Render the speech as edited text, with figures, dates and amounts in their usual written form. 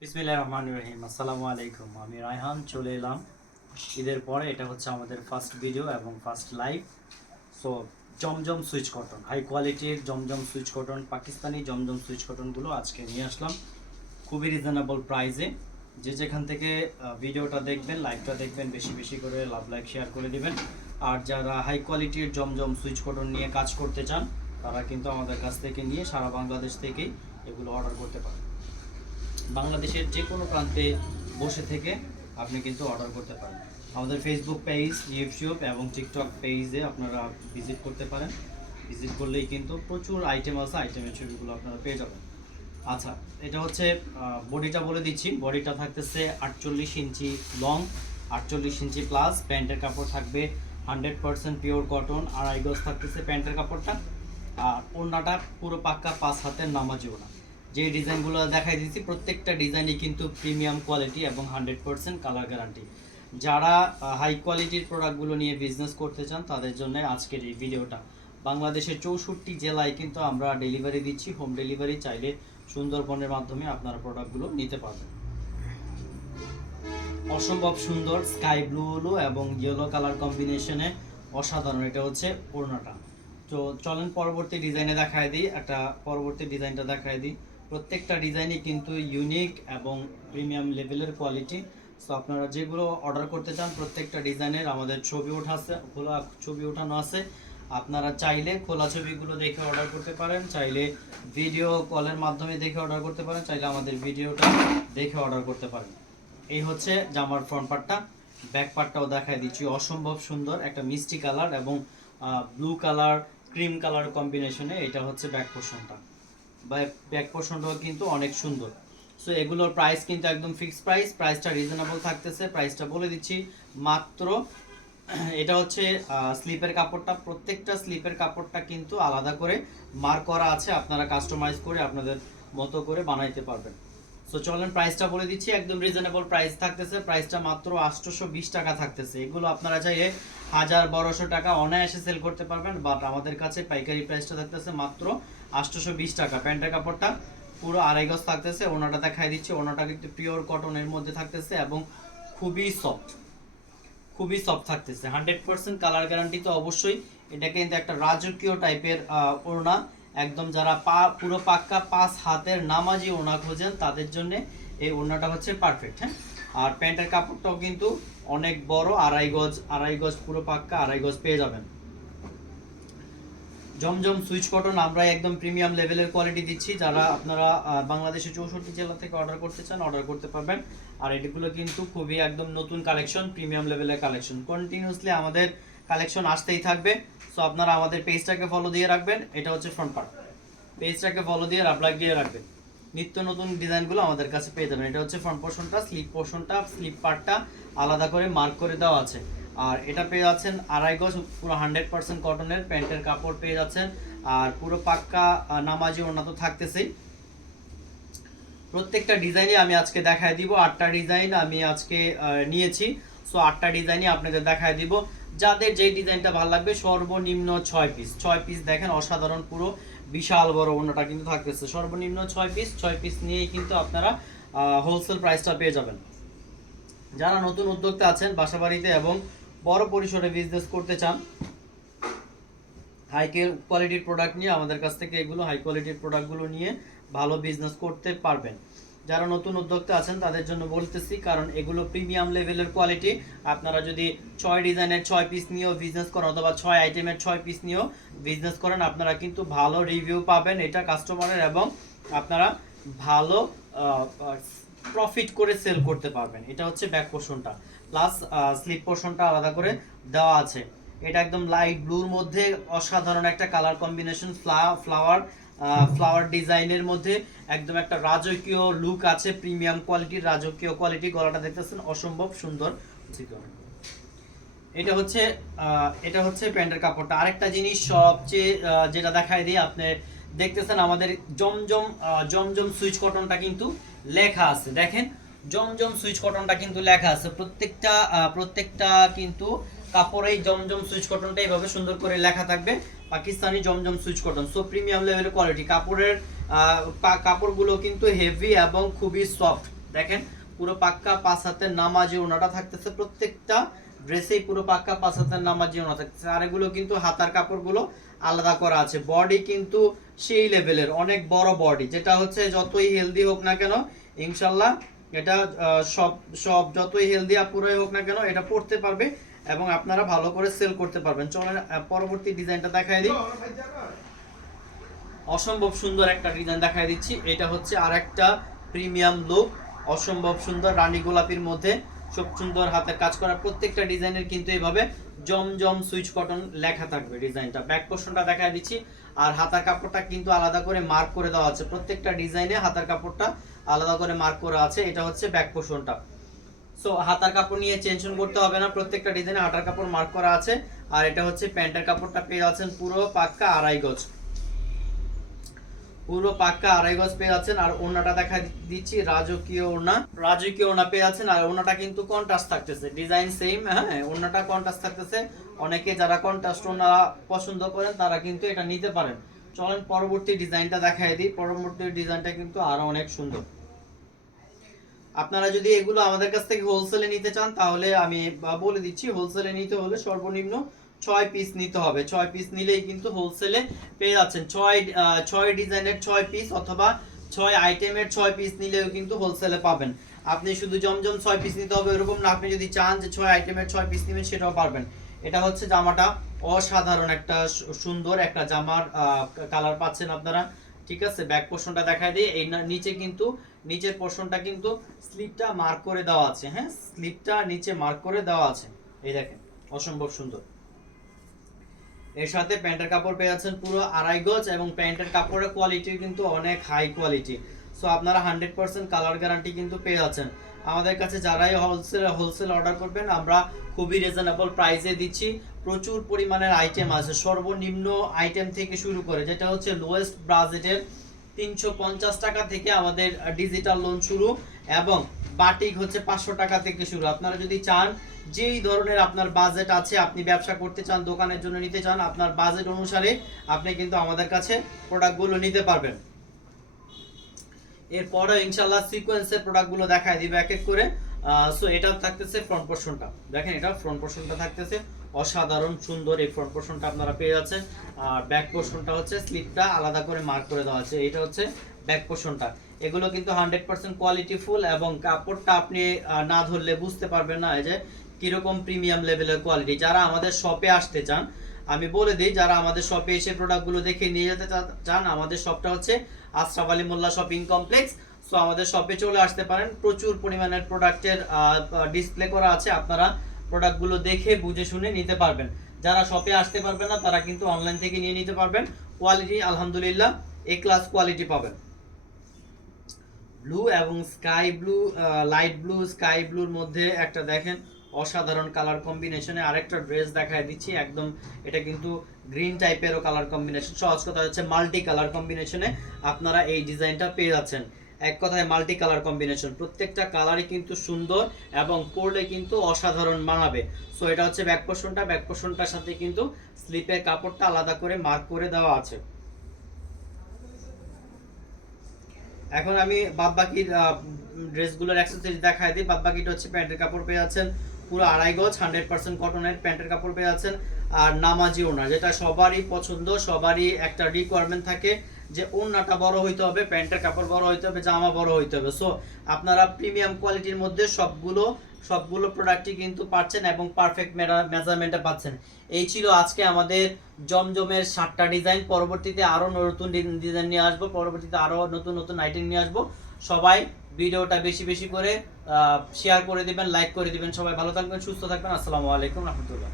বিসমিল্লাহির রহমানির রহিম। আসসালামু আলাইকুম। আমি রায়হান চলে এলাম ঈদের পরে। এটা হচ্ছে আমাদের ফার্স্ট ভিডিও এবং ফার্স্ট লাইভ। সো জমজম সুইচ কটন, হাই কোয়ালিটির জমজম সুইচ কটন, পাকিস্তানি জমজম সুইচ কটনগুলো আজকে নিয়ে আসলাম খুবই রিজনেবল প্রাইসে। যে যেখান থেকে ভিডিওটা দেখবেন, লাইভটা দেখবেন, বেশি বেশি করে লাভ লাইক শেয়ার করে দিবেন। আর যারা হাই কোয়ালিটির জমজম সুইচ কটন নিয়ে কাজ করতে চান তারা কিন্তু আমাদের কাছ থেকে নিয়ে সারা বাংলাদেশ থেকেই এগুলো অর্ডার করতে পারেন। বাংলাদেশের যে কোনো প্রান্তে বসে থেকে আপনি কিন্তু অর্ডার করতে পারেন। আমাদের ফেসবুক পেজ, ইউটিউব এবং টিকটক পেজে আপনারা ভিজিট করতে পারেন। ভিজিট করলেই কিন্তু প্রচুর আইটেম আছে, আইটেমের ছবিগুলো আপনারা পেয়ে যাবেন। আচ্ছা, এটা হচ্ছে বডিটা বলে দিচ্ছি। বডিটা থাকতেছে 48 ইঞ্চি লং, 48 ইঞ্চি প্লাস। প্যান্টের কাপড় থাকবে 100% পিওর কটন, আড়াই গজ থাকতেছে প্যান্টের কাপড়টা। আর ওড়নাটা পুরো পাক্কা 5 হাতের নামাজি ওড়না। যে ডিজাইনগুলো দেখাই দিচ্ছি প্রত্যেকটা ডিজাইনই কিন্তু প্রিমিয়াম কোয়ালিটি এবং 100% কালার গ্যারান্টি। যারা হাই কোয়ালিটির প্রোডাক্টগুলো নিয়ে বিজনেস করতে চান তাদের জন্য আজকের এই ভিডিওটা। বাংলাদেশের 64 জেলায় কিন্তু আমরা ডেলিভারি দিচ্ছি, হোম ডেলিভারি। চাইলে সুন্দরবনের মাধ্যমে আপনারা প্রোডাক্টগুলো নিতে পারবেন। অসম্ভব সুন্দর স্কাই ব্লু এবং ইয়েলো কালার কম্বিনেশনে অসাধারণ। এটা হচ্ছে ওড়নাটা। তো চলেন পরবর্তী ডিজাইনে দেখায় দিই। পরবর্তী ডিজাইনটা দেখায় দিই। প্রত্যেকটা ডিজাইনই কিন্তু ইউনিক এবং প্রিমিয়াম লেভেলের কোয়ালিটি। সো আপনারা যেগুলো অর্ডার করতে চান প্রত্যেকটা ডিজাইনের আমাদের ছবি খোলা ছবি ওঠানো আছে। আপনারা চাইলে খোলা ছবিগুলো দেখে অর্ডার করতে পারেন, চাইলে ভিডিও কলের মাধ্যমে দেখে অর্ডার করতে পারেন, চাইলে আমাদের ভিডিওটা দেখে অর্ডার করতে পারেন। এই হচ্ছে জামার ফ্রন্ট পার্টটা। ব্যাক পার্টটাও দেখায় দিচ্ছি। অসম্ভব সুন্দর একটা মিষ্টি কালার এবং ব্লু কালার, ক্রিম কালার কম্বিনেশনে এটা হচ্ছে ব্যাক পোর্শনটা। ব্যাক পোর্শনটাও কিন্তু অনেক সুন্দর। সো এগুলোর প্রাইস কিন্তু একদম ফিক্সড প্রাইস। প্রাইসটা রিজনেবল থাকতেছে। প্রাইসটা বলে দিচ্ছি মাত্র। এটা হচ্ছে স্লিপের কাপড়টা। প্রত্যেকটা স্লিপের কাপড়টা কিন্তু আলাদা করে মার্ক করা আছে। আপনারা কাস্টমাইজ করে আপনাদের মতো করে বানাইতে পারবেন। সো চলেন প্রাইসটা বলে দিচ্ছি। একদম রিজনেবল প্রাইস থাকতেছে। প্রাইসটা মাত্র 820 টাকা থাকতেছে। এগুলো আপনারা চাইলে 1000-1200 টাকা অনায়াসে সেল করতে পারবেন, বাট আমাদের কাছে পাইকারি প্রাইসটা থাকতেছে মাত্র 820 টাকা। প্যান্টের কাপড়টা পুরো আড়াই গজ থাকতেছে। ওনাটা দেখাই দিচ্ছি। ওনাটা কিন্তু পিওর কটনের মধ্যে থাকতেছে এবং খুবই সফট, খুবই সফট থাকতেছে। 100% কালার গ্যারান্টি তো অবশ্যই। এটা কিন্তু একটা রাজকীয় টাইপের ওড়না। একদম যারা পুরো পাক্কা 5 হাতের নামাজি ওড়না খোঁজেন তাদের জন্য এই ওড়নাটা হচ্ছে পারফেক্ট। হ্যাঁ, আর প্যান্টের কাপড়টাও কিন্তু অনেক বড়, আড়াই গজ পুরো পাক্কা আড়াই গজ পেয়ে যাবেন। জমজম সুইচ কটন আমরা একদম প্রিমিয়াম লেভেলের কোয়ালিটি দিচ্ছি। যারা আপনারা বাংলাদেশের 64 জেলা থেকে অর্ডার করতে চান অর্ডার করতে পারবেন। আর এগুলো কিন্তু খুবই একদম নতুন কালেকশন, প্রিমিয়াম লেভেলের কালেকশন। কন্টিনিউয়াসলি আমাদের কালেকশন আসতেই থাকবে। সো আপনারা আমাদের পেজটাকে ফলো দিয়ে রাখবেন। এটা হচ্ছে ফ্রন্ট পার্ট। পেজটাকে ফলো দিয়ে লাইক দিয়ে রাখবেন। নিত্য নতুন ডিজাইনগুলো আমাদের কাছে পেয়ে যাবেন। এটা হচ্ছে ফ্রন্ট পোর্শনটা। স্লিপ পার্টটা আলাদা করে মার্ক করে দেওয়া আছে। আর এটা পেয়ে যাচ্ছেন আড়াই গজ পুরো 100% কটনের প্যান্টের কাপড় পেয়ে যাচ্ছেন। আর পুরো পাক্কা নামাজি ওড়না তো থাকতেছেই। প্রত্যেকটা ডিজাইনই আমি আজকে দেখায় দিব। 8টা ডিজাইন আমি আজকে নিয়েছি। সো 8টা ডিজাইনই আপনাদের দেখায় দিব। যাদের যেই ডিজাইনটা ভালো লাগবে সর্বনিম্ন 6 পিস। 6 পিস দেখেন অসাধারণ, পুরো বিশাল বড় ওড়নাটা কিন্তু থাকতেছে। সর্বনিম্ন 6 পিস নিয়েই কিন্তু আপনারা হোলসেল প্রাইসটা পেয়ে যাবেন। যারা নতুন উদ্যোক্তা আছেন বাসাবাড়িতে এবং বড় পরিসরে বিজনেস করতে চান, হাই কোয়ালিটির প্রোডাক্ট নিয়ে আমাদের কাছ থেকে এগুলো হাই কোয়ালিটির প্রোডাক্টগুলো নিয়ে ভালো বিজনেস করতে পারবেন। যারা নতুন উদ্যোক্তা আছেন তাদের জন্য বলতেছি, কারণ এগুলো প্রিমিয়াম লেভেলের কোয়ালিটি। আপনারা যদি 6 ডিজাইনের 6 পিস নিয়েও বিজনেস করেন অথবা 6 আইটেমের 6 পিস নিয়েও বিজনেস করেন, আপনারা কিন্তু ভালো রিভিউ পাবেন এটা কাস্টমারের, এবং আপনারা ভালো প্রফিট করে সেল করতে পারবেন। এটা হচ্ছে ব্যাক পোর্শনটা, প্লাস স্লিপ পোর্শনটা আলাদা করে দেওয়া আছে। এটা একদম লাইট ব্লুর মধ্যে অসাধারণ একটা কালার কম্বিনেশন, ফ্লাওয়ার ডিজাইনের মধ্যে একদম একটা রাজকীয় লুক আছে, প্রিমিয়াম কোয়ালিটির রাজকীয় কোয়ালিটি। গলাটা দেখতেছেন অসম্ভব সুন্দর। এটা হচ্ছে প্যান্টের কাপড়টা। আরেকটা জিনিস সবচেয়ে যেটা দেখাই দিই, আপনি দেখতেছেন আমাদের জমজম সুইচ কটনটা কিন্তু লেখা আছে। দেখেন জমজম সুইচ কটনটা কিন্তু লেখা আছে। প্রত্যেকটা কিন্তু কাপড়েই জমজম সুইচ কটনটা এইভাবে সুন্দর করে লেখা থাকবে, পাকিস্তানি জমজম সুইচ কটন। সো প্রিমিয়াম লেভেলের কোয়ালিটি। কাপড়গুলো কিন্তু হেভি এবং খুবই সফট। দেখেন পুরো পাক্কা 5 হাতের নামাজি ওনাটা থাকতেছে, প্রত্যেকটা ড্রেসেই পুরো পাক্কা 5 হাতের নামাজি ওনা থাকতেছে। আর এগুলো কিন্তু হাতার কাপড়গুলো আলাদা করা আছে। বডি কিন্তু সেই লেভেলের অনেক বড় বডি, যেটা হচ্ছে যতই হেলদি হোক না কেন ইনশাল্লাহ এটা সব সব যতই হেলদি আপুরাই হোক না কেন এটা পড়তে পারবে এবং আপনারা ভালো করে সেল করতে পারবেন। চলেন পরবর্তী ডিজাইনটা দেখাই দিই। অসম্ভব সুন্দর একটা ডিজাইন দেখাই দিচ্ছি। এটা হচ্ছে আরেকটা প্রিমিয়াম লুক, অসম্ভব সুন্দর রানী গোলাপির মধ্যে খুব সুন্দর হাতের কাজ করা। প্রত্যেকটা ডিজাইনের কিন্তু এইভাবে জমজম সুইচ কটন লেখা থাকবে ডিজাইনটা। ব্যাক পোর্শনটা দেখাই দিচ্ছি। আর হাতার কাপড়টা কিন্তু আলাদা করে মার্ক করে দেওয়া আছে, প্রত্যেকটা ডিজাইনে হাতার কাপড়টা আলাদা করে মার্ক করা আছে। এটা হচ্ছে ব্যাক পোর্শনটা। সো হাতার কাপড় নিয়ে টেনশন করতে হবে না, প্রত্যেকটা ডিজাইনে হাতার কাপড় মার্ক করা আছে। আর এটা হচ্ছে প্যান্টের কাপড়টা পেয়ে যাচ্ছেন পুরো পাক্কা 2.5 গজ, পুরো পাক্কা 2.5 গজ পেয়ে যাচ্ছেন। আর ওড়নাটা দেখা দিচ্ছি, রাজকীয় ওড়না, রাজকীয় ওড়না পেয়ে যাচ্ছেন। আর ওড়নাটা কিন্তু কন্ট্রাস্ট থাকতেছে, ডিজাইন সেম, হ্যাঁ ওড়নাটা কন্ট্রাস্ট থাকতেছে। অনেকে যারা কন্ট্রাস্ট ওড়না পছন্দ করেন তারা কিন্তু এটা নিতে পারেন। চলেন পরবর্তী ডিজাইনটা দেখাই দিই। পরবর্তী ডিজাইনটা কিন্তু আরো অনেক সুন্দর। আপনারা যদি এগুলো আমাদের কাছ থেকে হোলসেলে নিতে চান তাহলে আমি বলে দিচ্ছি, হোলসেলে নিতে হলে সর্বনিম্ন 6 পিস নিতে হবে। 6 পিস নিলেই কিন্তু হোলসেলে পেয়ে যাচ্ছেন। 6 ডিজাইনের 6 পিস অথবা 6 আইটেমের 6 পিস নিলেও কিন্তু হোলসেলে পাবেন। আপনি শুধু জমজম 6 পিস নিতে হবে এরকম না, আপনি যদি চান যে 6 আইটেমের 6 পিস নেবেন সেটাও পারবেন। এটা হচ্ছে জামাটা, অসাধারণ একটা সুন্দর একটা জামার কালার পাচ্ছেন আপনারা, ঠিক আছে। ব্যাক পোর্শনটা দেখাই দিই। এই নিচে কিন্তু নিচের পোর্শনটা কিন্তু স্লিপটা মার্ক করে দেওয়া আছে, হ্যাঁ স্লিপটা নিচে মার্ক করে দেওয়া আছে, এই দেখেন অসম্ভব সুন্দর। এর সাথে প্যান্টের কাপড় পেয়ে যাচ্ছেন পুরো 2.5 গজ এবং প্যান্টের কাপড়ের কোয়ালিটি কিন্তু অনেক হাই কোয়ালিটি। সো আপনারা 100% কালার গ্যারান্টি কিন্তু পেয়ে যাচ্ছেন। আমাদের কাছে যারাই হোলসেল অর্ডার করবেন আমরা খুবই রিজনেবল প্রাইসে দিচ্ছি। প্রচুর পরিমাণের আইটেম আছে, সর্বনিম্ন আইটেম থেকে শুরু করে যেটা হচ্ছে লোয়েস্ট বাজেটের 350 টাকা থেকে আমাদের ডিজিটাল লোন শুরু এবং বাটিক হচ্ছে 500 টাকা থেকে শুরু। আপনারা যদি চান যেই ধরনের আপনার বাজেট আছে, আপনি ব্যবসা করতে চান, দোকানের জন্য নিতে চান, আপনার বাজেট অনুসারে আপনি কিন্তু আমাদের কাছে প্রোডাক্টগুলো নিতে পারবেন। এরপরে ইনশাআল্লাহ সিকোয়েন্সের প্রোডাক্টগুলো দেখায় দিব এক এক করে। সো এটা থাকতেছে ফ্রন্ট পোর্শনটা, দেখেন এটা ফ্রন্ট পোর্শনটা থাকতেছে অসাধারণ সুন্দর। এই ফ্রন্ট পোর্শনটা আপনারা পেয়ে যাচ্ছেন। আর ব্যাক পোর্শনটা হচ্ছে স্লিপটা আলাদা করে মার্ক করে দেওয়া আছে, এটা হচ্ছে ব্যাক পোর্শনটা। এগুলো কিন্তু 100% কোয়ালিটি ফুল এবং কাপড়টা আপনি না ধরলে বুঝতে পারবেন না এই যে কিরকম প্রিমিয়াম লেভেলের কোয়ালিটি। যারা আমাদের শপে আসতে চান আমি বলে দিই, যারা আমাদের শপে এসে প্রোডাক্টগুলো দেখে নিয়ে যেতে চান, আমাদের শপটা হচ্ছে Ashraf Ali Molla shopping complex. So আমাদের শপে চলে আসতে পারেন, প্রচুর পরিমাণের প্রোডাক্টের ডিসপ্লে করা আছে, আপনারা প্রোডাক্টগুলো দেখে বুঝে শুনে নিতে পারবেন। যারা শপে আসতে পারবেন না তারা কিন্তু অনলাইন থেকে নিয়ে নিতে পারবেন। কোয়ালিটি আলহামদুলিল্লাহ এ ক্লাস কোয়ালিটি পাবেন। ব্লু এবং sky blue, light blue sky ব্লুর মধ্যে একটা দেখেন অসাধারণ কালার কম্বিনেশনে আরেকটা ড্রেস দেখায় দিচ্ছি। একদম এটা কিন্তু গ্রিন টাইপেরও কালার কম্বিনেশন, সহজ কথা হচ্ছে মাল্টি কালার কম্বিনেশনে আপনারা এই ডিজাইনটা পেয়ে যাচ্ছেন। এক কথায় মাল্টি কালার কম্বিনেশন, প্রত্যেকটা কালারই কিন্তু সুন্দর এবং পরলে কিন্তু অসাধারণ মানাবে। সো এটা হচ্ছে ব্যাক পোর্শনটা, ব্যাক পোর্শনটার সাথে কিন্তু স্লিপের কাপড়টা আলাদা করে মার্ক করে দেওয়া আছে। এখন আমি বাদ বাকির ড্রেসগুলোর অ্যাক্সেসরিজ দেখাই দিই। বাদ বাকিটা হচ্ছে প্যান্টের কাপড় পেয়ে যাচ্ছেন পুরো 2.5 গজ 100% কটনের প্যান্টের কাপড় পেয়ে যাচ্ছেন। আর নামাজি ওড়না, যেটা সবারই পছন্দ, সবারই একটা রিকোয়ারমেন্ট থাকে যে ওড়নাটা বড় হইতে হবে, প্যান্টের কাপড় বড় হইতে হবে, জামা বড় হইতে হবে। সো আপনারা প্রিমিয়াম কোয়ালিটির মধ্যে সবগুলো প্রোডাক্টই কিন্তু পাচ্ছেন এবং পারফেক্ট মেজারমেন্টে পাচ্ছেন। এই ছিল আজকে আমাদের জমজমের 7টা ডিজাইন। পরবর্তীতে আরো নতুন ডিজাইন নিয়ে আসবো, পরবর্তীতে আরো নতুন নতুন আইটেম নিয়ে আসবো। সবাই ভিডিওটা বেশি বেশি করে শেয়ার করে দিবেন, লাইক করে দিবেন। সবাই ভালো থাকবেন, সুস্থ থাকবেন। আসসালামু আলাইকুম রহমতুল্লাহ।